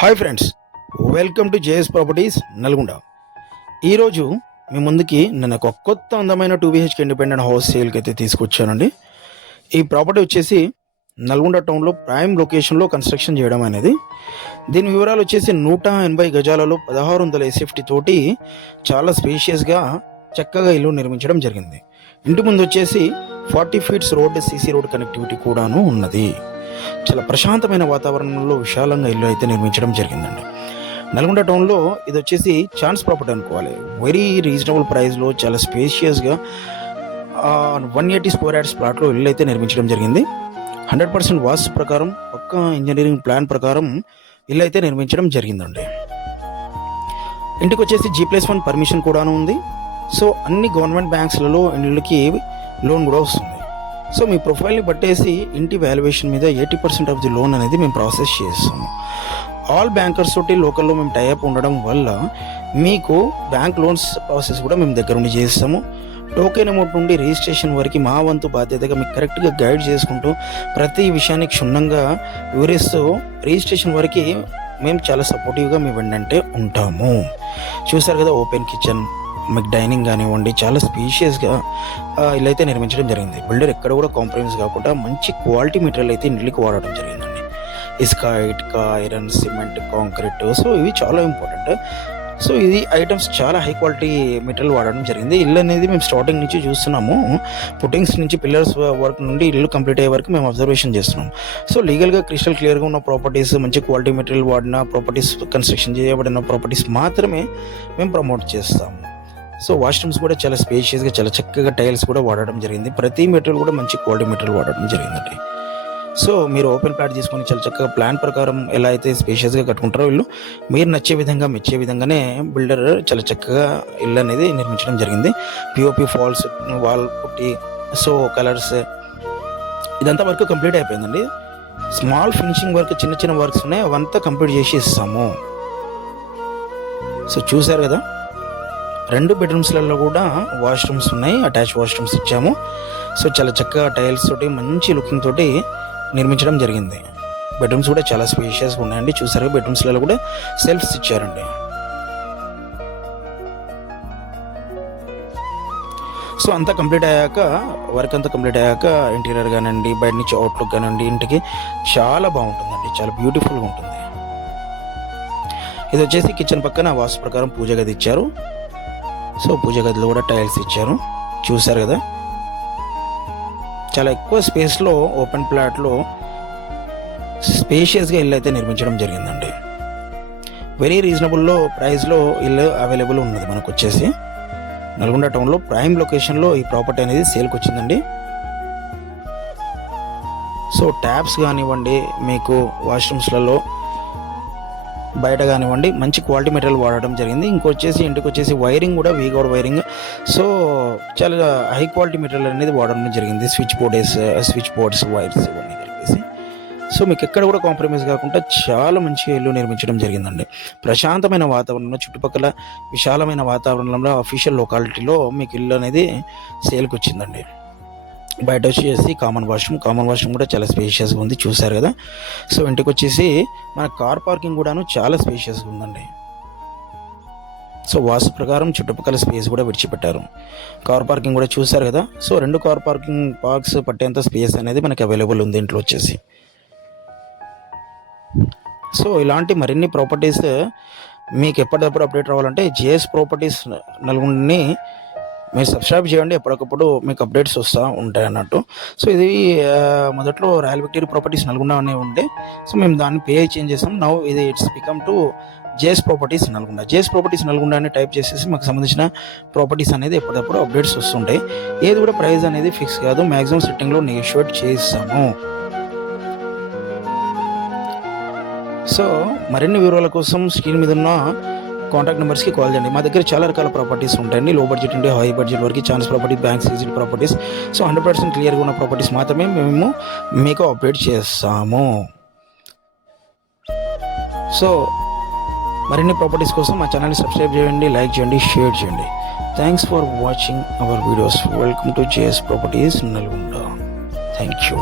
Hi friends, welcome to JS properties Nalgonda. ఈరోజు మీ ముందుకి నేను ఒక కొత్త అందమైన 2BHK ఇండిపెండెంట్ హౌస్ సేల్కి అయితే తీసుకొచ్చానండి. ఈ ప్రాపర్టీ వచ్చేసి నల్గొండ టౌన్లో ప్రైమ్ లొకేషన్లో కన్స్ట్రక్షన్ చేయడం అనేది. దీని వివరాలు వచ్చేసి 180 గజాలలో 1600 SFT తోటి చాలా స్పేషియస్గా చక్కగా ఇల్లు నిర్మించడం జరిగింది. ఇంటి ముందు వచ్చేసి 40 feets road, CC road connectivity కూడాను ఉన్నది. చాలా ప్రశాంతమైన వాతావరణంలో విశాలంగా ఇల్లు అయితే నిర్మించడం జరిగిందండి. నల్గొండ టౌన్లో ఇది వచ్చేసి ఛాన్స్ ప్రాపర్టీ అనుకోవాలి. వెరీ రీజనబుల్ ప్రైస్లో చాలా స్పేషియస్గా 180 స్క్వేర్ యార్డ్స్ ప్లాట్లో ఇల్లు అయితే నిర్మించడం జరిగింది. 100% వాస్తు ప్రకారం, పక్కా ఇంజనీరింగ్ ప్లాన్ ప్రకారం ఇల్లు అయితే నిర్మించడం జరిగిందండి. ఇంటికి వచ్చేసి G+1 పర్మిషన్ కూడాను ఉంది. సో అన్ని గవర్నమెంట్ బ్యాంక్స్లలో ఇళ్ళకి లోన్ కూడా వస్తుంది. సో మీ ప్రొఫైల్ని బట్టేసి ఇంటి వాల్యుయేషన్ మీద 80% ఆఫ్ ది లోన్ అనేది మేము ప్రాసెస్ చేస్తాము. ఆల్ బ్యాంకర్స్ తోటి లోకల్లో మేము టైఅప్ ఉండడం వల్ల మీకు బ్యాంక్ లోన్స్ ప్రాసెస్ కూడా మేము దగ్గర ఉండి చేస్తాము. టోకెన్ అమౌంట్ నుండి రిజిస్ట్రేషన్ వరకు మా వంతు బాధ్యతగా మీకు కరెక్ట్గా గైడ్ చేసుకుంటూ ప్రతి విషయాన్ని క్షుణ్ణంగా వివరిస్తూ రిజిస్ట్రేషన్ వరకు మేము చాలా సపోర్టివ్గా మీ వెంటంటే ఉంటాము. చూసారు కదా, ఓపెన్ కిచెన్, మీకు డైనింగ్ కానివ్వండి, చాలా స్పేషియస్గా ఇల్లు అయితే నిర్మించడం జరిగింది. బిల్డర్ ఎక్కడ కూడా కాంప్రమైజ్ కాకుండా మంచి క్వాలిటీ మెటీరియల్ అయితే ఇళ్ళకి వాడడం జరిగిందండి. ఇసుక, ఇటుక, ఐరన్, సిమెంట్, కాంక్రీట్, సో ఇవి చాలా ఇంపార్టెంట్. సో ఇది ఐటమ్స్ చాలా హై క్వాలిటీ మెటీరియల్ వాడడం జరిగింది. ఇల్లు అనేది మేము స్టార్టింగ్ నుంచి చూస్తున్నాము. పుట్టింగ్స్ నుంచి పిల్లర్స్ వర్క్ నుండి ఇల్లు కంప్లీట్ అయ్యే వరకు మేము అబ్జర్వేషన్ చేస్తున్నాం. సో లీగల్గా క్రిస్టల్ క్లియర్గా ఉన్న ప్రాపర్టీస్, మంచి క్వాలిటీ మెటీరియల్ వాడిన ప్రాపర్టీస్, కన్స్ట్రక్షన్ చేయబడిన ప్రాపర్టీస్ మాత్రమే మేము ప్రమోట్ చేస్తాము. సో వాష్రూమ్స్ కూడా చాలా స్పేషియస్గా, చాలా చక్కగా టైల్స్ కూడా వాడడం జరిగింది. ప్రతి మెటీరియల్ కూడా మంచి క్వాలిటీ మెటీరియల్ వాడడం జరిగిందండి. సో మీరు ఓపెన్ ప్లాట్ తీసుకొని చాలా చక్కగా ప్లాన్ ప్రకారం ఎలా అయితే స్పేషియస్గా కట్టుకుంటారో ఇల్లు మీరు నచ్చే విధంగా, మెచ్చే విధంగానే బిల్డర్ చాలా చక్కగా ఇల్లు అనేది నిర్మించడం జరిగింది. POP falls, wall putty, so colours, ఇదంతా వర్క్ కంప్లీట్ అయిపోయిందండి. స్మాల్ ఫినిషింగ్ వర్క్, చిన్న చిన్న వర్క్స్ ఉన్నాయి, అవంతా కంప్లీట్ చేసి ఇస్తాము. సో చూసారు కదా, 2 బెడ్రూమ్స్లలో కూడా వాష్రూమ్స్ ఉన్నాయి, అటాచ్ వాష్రూమ్స్ ఇచ్చాము. సో చాలా చక్కగా టైల్స్ తోటి మంచి లుకింగ్ తోటి నిర్మించడం జరిగింది. బెడ్రూమ్స్ కూడా చాలా స్పేషియస్గా ఉన్నాయండి. చూసారు, బెడ్రూమ్స్లలో కూడా సెల్ఫ్స్ ఇచ్చారండి. సో అంతా కంప్లీట్ అయ్యాక, వర్క్ అంతా కంప్లీట్ అయ్యాక ఇంటీరియర్ కానివ్వండి, బయట నుంచి అవుట్లుక్ కానివ్వండి, ఇంటికి చాలా బాగుంటుందండి, చాలా బ్యూటిఫుల్గా ఉంటుంది. ఇది వచ్చేసి కిచెన్ పక్కన వాస్తు ప్రకారం పూజ గది ఇచ్చారు. సో పూజ గదిలో కూడా టైల్స్ ఇచ్చారు. చూసారు కదా, చాలా ఎక్కువ స్పేస్లో ఓపెన్ ప్లాట్లో స్పేషియస్గా ఇల్లు అయితే నిర్మించడం జరిగిందండి. వెరీ రీజనబుల్లో ప్రైస్లో ఇల్లు అవైలబుల్ ఉన్నది మనకు వచ్చేసి. నల్గొండ టౌన్లో ప్రైమ్ లొకేషన్లో ఈ ప్రాపర్టీ అనేది సేల్కి వచ్చిందండి. సో ట్యాప్స్ కానివ్వండి, మీకు వాష్రూమ్స్లలో బయట కానివ్వండి, మంచి క్వాలిటీ మెటీరియల్ వాడడం జరిగింది. ఇంకొచ్చేసి ఇంటికి వచ్చేసి వైరింగ్ కూడా వీగౌడ్ వైరింగ్, సో చాలా హై క్వాలిటీ మెటీరియల్ అనేది వాడడం జరిగింది. స్విచ్ బోర్డ్స్, వైర్స్ ఇవన్నీ కలిపేసి. సో మీకు ఎక్కడ కూడా కాంప్రమైజ్ కాకుండా చాలా మంచిగా ఇల్లు నిర్మించడం జరిగిందండి. ప్రశాంతమైన వాతావరణంలో, చుట్టుపక్కల విశాలమైన వాతావరణంలో, అఫీషియల్ లొకాలిటీలో మీకు ఇల్లు అనేది సేల్కి వచ్చిందండి. బయట వచ్చేసి కామన్ వాష్రూమ్ కూడా చాలా స్పేషియస్గా ఉంది. చూసారు కదా. సో ఇంటికి వచ్చేసి మన కార్ పార్కింగ్ కూడాను చాలా స్పేషియస్గా ఉందండి. సో వాస్తు ప్రకారం చుట్టుపక్కల స్పేస్ కూడా విడిచిపెట్టారు. కార్ పార్కింగ్ కూడా చూసారు కదా. సో 2 కార్ పార్క్స్ పట్టేంత స్పేస్ అనేది మనకి అవైలబుల్ ఉంది ఇంట్లో వచ్చేసి. సో ఇలాంటి మరిన్ని ప్రాపర్టీస్ మీకు ఎప్పటికప్పుడు అప్డేట్ రావాలంటే జేఎస్ ప్రాపర్టీస్ నల్గొండని మీరు సబ్స్క్రైబ్ చేయండి. ఎప్పటికప్పుడు మీకు అప్డేట్స్ వస్తూ ఉంటాయి అన్నట్టు. సో ఇది మొదట్లో రాయల్ విక్టరీ ప్రాపర్టీస్ నల్గొండ అనే ఉండే. సో మేము దాన్ని చేంజ్ చేసాం. నౌ ఇది it's become to JS properties Nalgonda. JS properties Nalgonda అని టైప్ చేసేసి మాకు సంబంధించిన ప్రాపర్టీస్ అనేది ఎప్పటికప్పుడు అప్డేట్స్ వస్తుంటాయి. ఏది కూడా ప్రైస్ అనేది ఫిక్స్ కాదు, మ్యాక్సిమం సెట్టింగ్లో నెగోషియేట్ చేస్తాము. సో మరిన్ని వివరాల కోసం స్క్రీన్ మీద ఉన్న కాంటాక్ట్ నెంబర్స్కి కాల్ చేయండి. మా దగ్గర చాలా రకాల ప్రాపర్టీస్ ఉంటాయండి. లో బడ్జెట్ నుండి హై బడ్జెట్ వరకు chance property, bank season properties. So 100% క్లియర్గా ఉన్న ప్రాపర్టీస్ మాత్రమే మేము మీకు అప్డేట్ చేస్తాము. సో మరిన్ని ప్రాపర్టీస్ కోసం మా ఛానల్ని సబ్స్క్రైబ్ చేయండి, లైక్ చేయండి, షేర్ చేయండి. Thanks for watching our videos. Welcome to JS properties Nalgonda. Thank you.